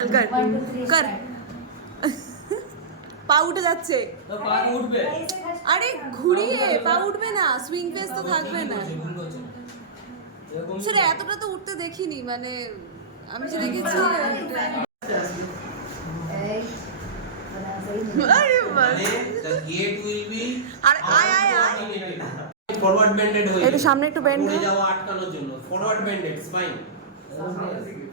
कर कर পা উঠে যাচ্ছে তো পা উঠবে আরে ঘুরিয়ে পা উঠবে না সুইং পেস তো থাকবে না সেটা এতটা তো উঠতে দেখিনি মানে আমি যে দেখেছি আরে বাস the gate will be আর আয় আয় আয় ফরওয়ার্ড বেন্ডেড হয়ে একটু সামনে একটু বেন্ড পড়ে যাওয়া আটকানোর জন্য ফরওয়ার্ড বেন্ডেড স্পাইন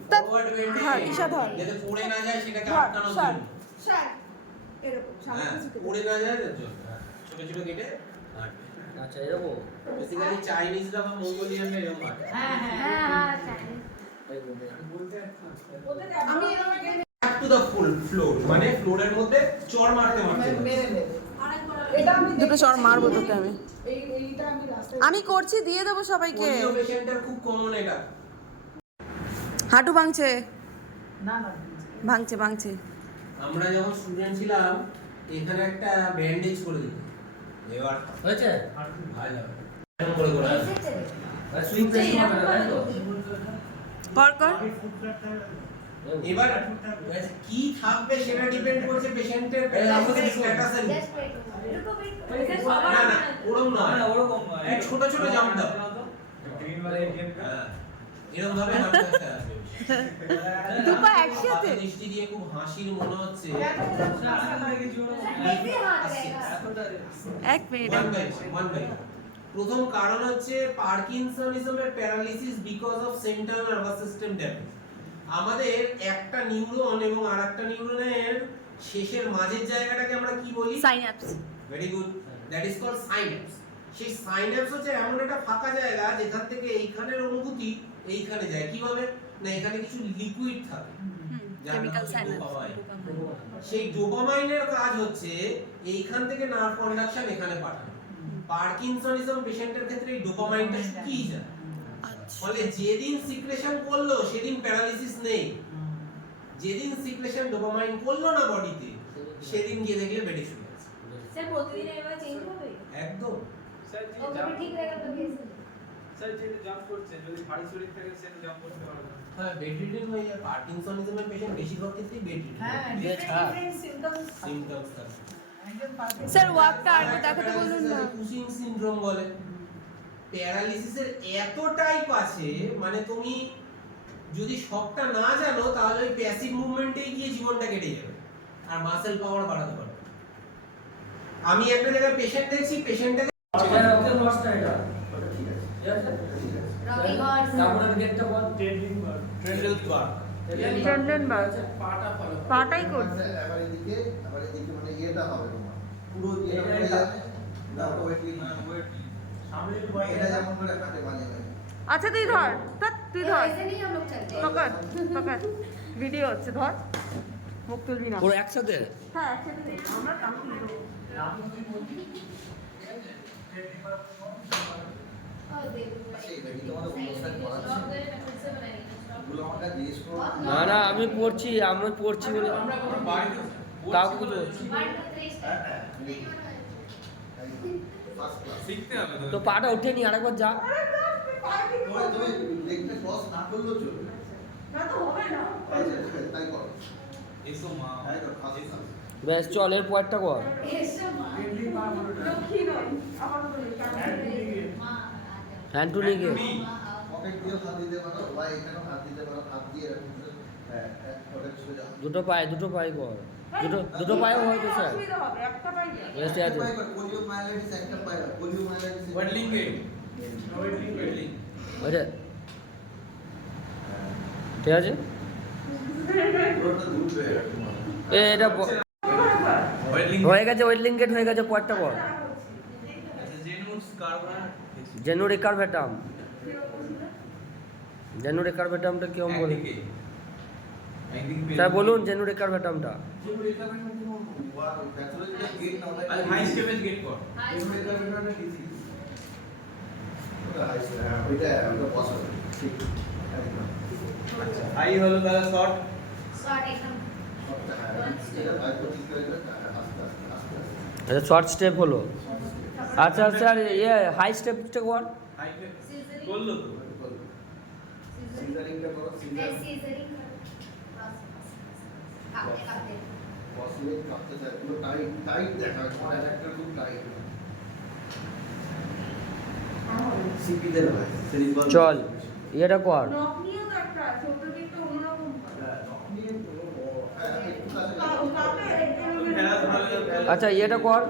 ফরওয়ার্ড বেন্ডেড হ্যাঁ ঈশা ধর যাতে পড়ে না যায় সেটাকে ধর আটকানোর সর জন্য সর এরকম সামনে হ্যাঁ কিছু পড়ে না যায় তার জন্য ছোট ছোট কেটে আচ্ছা এরকম বেসিক্যালি চাইনিজরা বা মঙ্গোলিয়ানরা এরকম হয় আমি এরকম back to the full floor মানে ফ্লোরের মধ্যে চড় মারতে মারতে মেরে নেবে দুটো চড় মারবো তোকে আমি এইটা আমি রাস্তায় আমি করছি দিয়ে দেবো সবাইকে পোলিও পেশেন্টের খুব কমন এটা হাঁটু ভাঙছে না না ভাঙছে ভাঙছে আমরা যখন স্টুডেন্ট ছিলাম এখানে একটা ব্যান্ডেজ করে দিত এবার হয়েছে ভালো এরকম করে করে সুইং প্রেস করবে তাই তো কর কর এবার কি থাকবে সেটা ডিপেন্ড করছে পেশেন্টের স্ট্যাটাসের না না ওরকম নয় না ওরকম নয় এই ছোট ছোট জাম্প দাও এরকম ভাবে হাঁটতে হাঁটতে আসবে দুপা একসাথে দৃষ্টি দিয়ে খুব হাসির মনে হচ্ছে এক minute One by one by one. প্রথম কারণ হচ্ছে পার্কিনসনিজমের paralysis because of central nervous system damage আমাদের একটা নিউরন এবং আরেকটা নিউরনের শেষের মাঝের জায়গাটাকে আমরা কি বলি synapse very good that is called synapse সেই সাইন্যাপস হচ্ছে এমন একটা ফাঁকা জায়গা যেখান থেকে এইখানের অনুভূতি এইখানে যায় কিভাবে না এখানে কিছু লিকুইড থাকে যার নাম কেমিক্যাল হচ্ছে সাইন্যাপস ডোপামাইন। সেই ডোপামাইনের কাজ হচ্ছে এইখান থেকে নার্ভ কন্ডাকশন এখানে পাঠানো পার্কিনসনিজম পেশেন্টের ক্ষেত্রে এই ডোপামাইনটা শুকিয়ে যায় ফলে যেদিন সিক্রেশন করলো সেদিন প্যারালিসিস নেই যেদিন সিক্রেশন ডোপামাইন করলো না বডিতে সেদিন গিয়ে দেখলে বেডে শুয়ে আছে স্যার প্রতিদিন এবার চেঞ্জ হবে একদম স্যার যে ওকে জাম্প ঠিক রেখে তো গেছে স্যার যে জাম্প করছে যদি ভারী শরীর থাকে সে জাম্প করতে পারবে না হ্যাঁ বেড রিডেন হয়ে যায় পার্কিনসনিজমের পেশেন্ট বেশিরভাগ ক্ষেত্রেই বেড রিডেন হ্যাঁ ডিফারেন্ট সিম্পটমস সিম্পটমস থাকে একদম পারফেক্ট স্যার ওয়াকটা আরেকটু দেখাতে বলুন না কুসিং সিনড্রোম বলে প্যারালিসিসের এত টাইপ আছে মানে তুমি যদি সবটা না জানো তাহলে ওই প্যাসিভ মুভমেন্টেই গিয়ে জীবনটা কেটে যাবে আর মাসেল পাওয়ার বাড়াতে পারবে আমি একটা জায়গায় পেশেন্ট দেখছি পেশেন্টটাকে এটা ওকে লসটা এটা ওটা ঠিক আছে রকি হর্স তারপরে গেটটা বল ট্রেন্ডিং বার ট্রেন্ডেন বাস পাটা ফলো পাটাই করছে আবার এদিকে মানে ইয়েটা হবে তোমার পুরো ইয়েটা পড়ে যাবে না ওয়েটলি সামনে এটা যেমন করে কাটে মাঝে মাঝে আচ্ছা তুই ধর তুই ধর ऐसे नहीं हम लोग चलते পকড় পকড় ভিডিও হচ্ছে ধর মুখ তুলবি না পুরো একসাথে হ্যাঁ একসাথে আমরা কাম করব और देखो সেই এটা কি তোমাদের অনুষ্ঠান করা আছে এগুলো আমাকে জিজ্ঞেস করো না না আমি পড়ছি বলে আমরা কোনো বাড়িতে কাউকে কিছু one two three first class শিখতে হবে তো পাটা উঠে নি আরেকবার যা তুমি লেগটা ক্রস না করলেও চলবে না তো হবে না আচ্ছা, তাই করো এসো মা তাই করো ফার্স্ট ক্লাস ব্যাস চল এর পরেরটা কর ऐसे ট্রেন্ডিং বার লক্ষ্মী নয় আপাতত मां হ্যান্ড টু নিগে পকেট দিয়ে হাত দিতে পারো বা এখানেও হাত দিতে পারো হাত দিয়ে এরকম করে পকেট সোজা দুটো পায়ে কর দুটো পায়ে হয় তো স্যার অসুবিধা হবে একটা পাই বেশ ঠিক আছে পোলিও মাইলাইটিস একটা পায় পোলিও মাইলাইটিস ওয়েডলিং এ ওয়েডলিং ওইটা ঠিক আছে পুরোটা দুধবে এটা ওয়েডলিং হয়ে গেছে ওয়েটলিং গেট হয়ে গেছে পরেরটা কর আচ্ছা জেনুস কার্বন জেনু রিকারভেটাম জেনু রিকারভেটামটা কি हम বলি একদিকে স্যার বলুন জেনু রিকারভেটামটা প্যাথোলজিক্যাল গেট না ওটা হাই স্টেপেজ গেট কর ওটা ওইটা পছন্দ ঠিক একদম আচ্ছা হাই হলো তাহলে শর্ট शॉर्ट एकदम এটা ভাই তো ঠিক করে আস্তে আস্তে আচ্ছা শর্ট স্টেপ হলো আচ্ছা স্যার ইয়ে হাই স্টেপটা কর হাই বললো তো সিজারিংটা করো সিজারিং सीजरिंग কাঁপতে কাঁপতে কসমিক কাঁপতে চায় পুরো টাইট টাইট দেখা তোমার একটা খুব টাইট সিপিদের হয় সেরিব্রাল চল ইয়েটা কর নখ নিয়েও তো একটা আছে, ওটা দিয়ে একটু অন্যরকম করে। হ্যাঁ আপনি একটু কাছে কাপে আচ্ছা ইয়েটা কর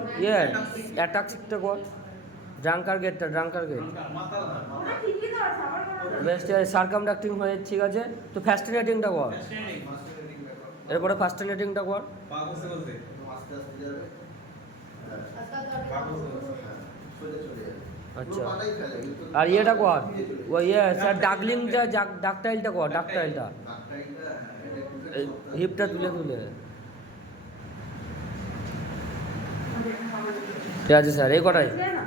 অ্যাটাক্সিকটা কর ড্রাঙ্কার গেটটা ড্রাঙ্কার গেট মাথা ওটা ঠিকই তো আছে, আবার কোনো বেস্ট সার্কামডাক্টিং হয়ে ঠিক আছে তো ফ্যাস্টিনেটিংটা কর মাস্টারিং ব্যাপার এরপরে ফাস্টিনেটিংটা কর পা বসে বসে আস্তে আস্তে যাবে হ্যাঁ আজকাল তো পা বসে অনেক বসে হ্যাঁ সোজা চলে যাবে আচ্ছা। পুরো পাটাই ফেলে কিন্তু আর ইয়েটা কর দিয়ে চলে ওই স্যার ডাকলিংটা ডাকটাইলটা কর ডাকটাইলটা যাবে। ডাকটাইলটা, হ্যাঁ, এটা একটু এই শক্ত। হিপটা তুলে তুলে ঠিক আছে স্যার এই কটাই না